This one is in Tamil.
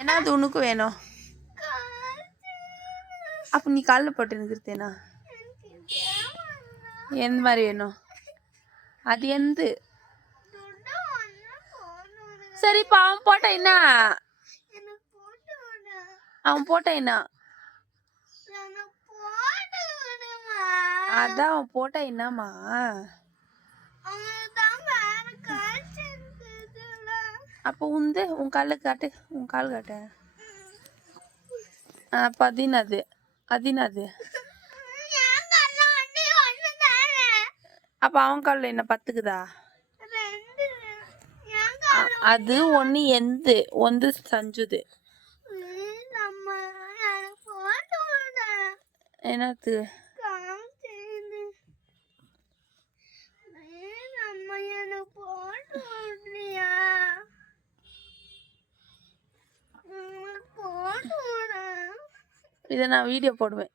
என்னது உனக்கு வேணும்? அப்போ நீ காலில் போட்டு நிற்கிறதேனா? எந்த மாதிரி வேணும்? அது எந்த? சரிப்பா அவன் போட்ட என்ன? அவன் போட்ட என்ன? அதான் அவன் போட்ட என்னம்மா? அப்போ உன் காலில் காட்டு, உன் கால் காட்டு. அப்போ அது என்னது? அப்போ அவன் காலில் என்ன பத்துக்குதா? அது ஒன்று எந்த ஒன்று சஞ்சுது என்னது? இதை நான் வீடியோ போடுவேன்.